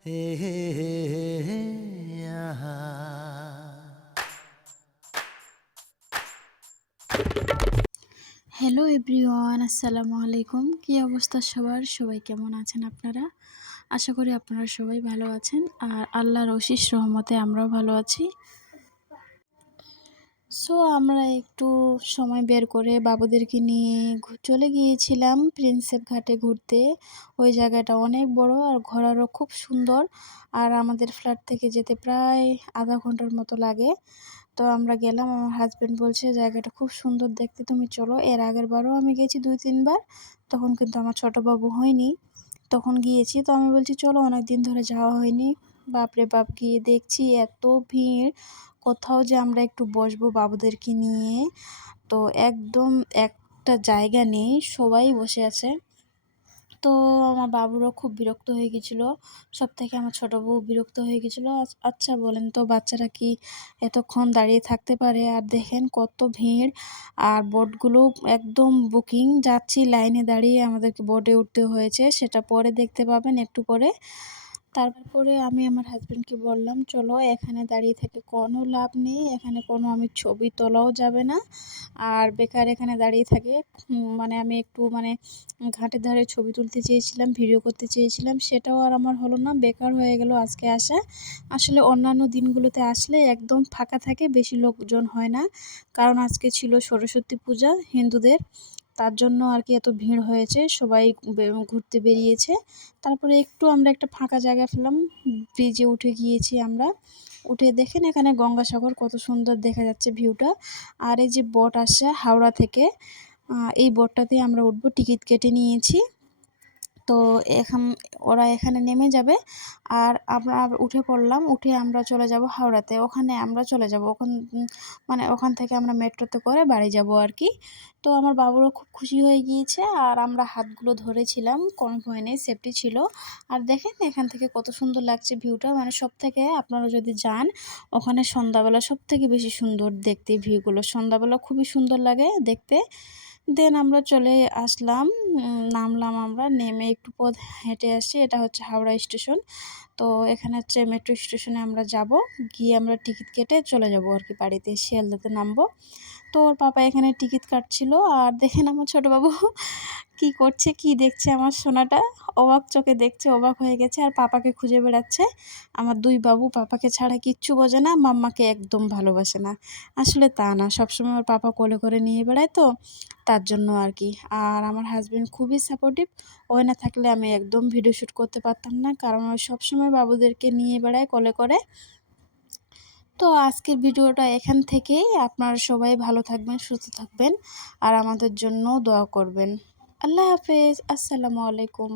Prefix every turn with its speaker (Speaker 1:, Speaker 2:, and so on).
Speaker 1: Hello everyone আসসালামু আলাইকুম। কি অবস্থা সবার? সবাই কেমন আছেন আপনারা? আশা করি আপনারা সবাই ভালো আছেন। আর আল্লাহর অশিস রহমতে আমরাও ভালো আছি। সো আমরা একটু সময় বের করে বাবুদেরকে নিয়ে চলে গিয়েছিলাম প্রিন্সেপ ঘাটে ঘুরতে। ওই জায়গাটা অনেক বড় আর ঘোরারও খুব সুন্দর। আর আমাদের ফ্ল্যাট থেকে যেতে প্রায় আধা ঘণ্টার মতো লাগে। তো আমরা গেলাম, আমার হাজব্যান্ড বলছে, জায়গাটা খুব সুন্দর দেখতে, তুমি চলো। এর আগের বারও আমি গেছি দুই তিনবার তখন কিন্তু আমার ছোটো বাবু হয়নি। তখন গিয়েছি, তো আমি বলছি, চলো অনেক দিন ধরে যাওয়া হয়নি। বাপরে বাপ গিয়ে দেখছি, এত ভিড়। কোথাও যে আমরা একটু বসবো বাবুদেরকে নিয়ে, তো একদম একটা জায়গা নেই, সবাই বসে আছে। তো আমার বাবুরও খুব বিরক্ত হয়ে গেছিল, সব থেকে আমার ছোটো বউ বিরক্ত হয়ে গেছিল। আচ্ছা বলেন তো, বাচ্চারা কি এতক্ষণ দাঁড়িয়ে থাকতে পারে? আর দেখেন কত ভিড়, আর বোটগুলো একদম বুকিং, যাচ্ছি লাইনে দাঁড়িয়ে আমাদেরকে বোটে উঠতে হয়েছে, সেটা পরে দেখতে পাবেন একটু পরে। তারপরে আমি আমার হাজব্যান্ডকে বললাম, চলো এখানে দাঁড়িয়ে থেকে কোনো লাভ নেই, এখানে কোনো আমি ছবি তোলাও যাবে না। আর বেকার এখানে দাঁড়িয়ে থাকে মানে আমি একটু মানে ঘাটের ধারে ছবি তুলতে চেয়েছিলাম ভিডিও করতে চেয়েছিলাম, সেটাও আর আমার হলো না, বেকার হয়ে গেল আজকে আসা। আসলে অন্যান্য দিনগুলোতে আসলে একদম ফাঁকা থাকে, বেশি লোকজন হয় না, কারণ আজকে ছিল সরস্বতী পূজা হিন্দুদের। তার জন্য আর কি এত ভিড় হয়েছে, সবাই ঘুরতে বেরিয়েছে। তারপরে একটু আমরা একটা ফাঁকা জায়গা পেলাম ব্রিজে উঠে গিয়েছি আমরা। উঠে দেখেন এখানে গঙ্গাসাগর কত সুন্দর দেখা যাচ্ছে ভিউটা। আর এই যে বট আসছে হাওড়া থেকে এই বটটাতে আমরা উঠবো টিকিট কেটে নিয়েছি। তো এখান, ওরা এখানে নেমে যাবে। আর আমরা উঠে পড়লাম, উঠে আমরা চলে যাব হাওড়াতে। ওখানে আমরা চলে যাব। ওখান মানে ওখান থেকে আমরা মেট্রোতে করে বাড়ি যাব আর কি। তো আমার বাবুরও খুব খুশি হয়ে গিয়েছে আর আমরা হাতগুলো ধরেছিলাম। কোনো ভয় নেই সেফটি ছিল। আর দেখেন এখান থেকে কত সুন্দর লাগছে ভিউটা মানে সব থেকে আপনারা যদি যান, ওখানে সন্ধ্যাবেলা সব থেকে বেশি সুন্দর দেখতে ভিউগুলো সন্ধ্যাবেলা খুবই সুন্দর লাগে দেখতে। দেন আমরা চলে আসলাম নামলাম আমরা, নেমে একটু পথ হেঁটে আসি, এটা হচ্ছে হাওড়া স্টেশন। তো এখানে হচ্ছে মেট্রো স্টেশনে আমরা যাব, গিয়ে আমরা টিকিট কেটে চলে যাব আর কি বাড়িতে, শিয়ালদাতে নামবো। তো ওর পাপা এখানে টিকিট কাটছিল। আর দেখেন আমার ছোটো বাবু কি করছে, কি দেখছে আমার সোনাটা। অবাক চোখে দেখছে, অবাক হয়ে গেছে। আর পাপাকে খুঁজে বেড়াচ্ছে। আমার দুই বাবু পাপাকে ছাড়া কিচ্ছু বোঝে না, মাম্মাকে একদম ভালোবাসে না। আসলে তা না, সবসময় ওর পাপা কোলে করে নিয়ে বেড়ায় তো, তার জন্য আর কি। আর আমার হাজব্যান্ড খুবই সাপোর্টিভ ওই না থাকলে আমি একদম ভিডিও শ্যুট করতে পারতাম না। কারণ ওই সবসময় বাবুদেরকে নিয়ে বেড়ায়, কোলে করে। তো আজকের ভিডিওটা এখান থেকেই। আপনারা সবাই ভালো থাকবেন, সুস্থ থাকবেন আর আমাদের জন্য দোয়া করবেন। আল্লাহ হাফেজ। আসসালামু আলাইকুম।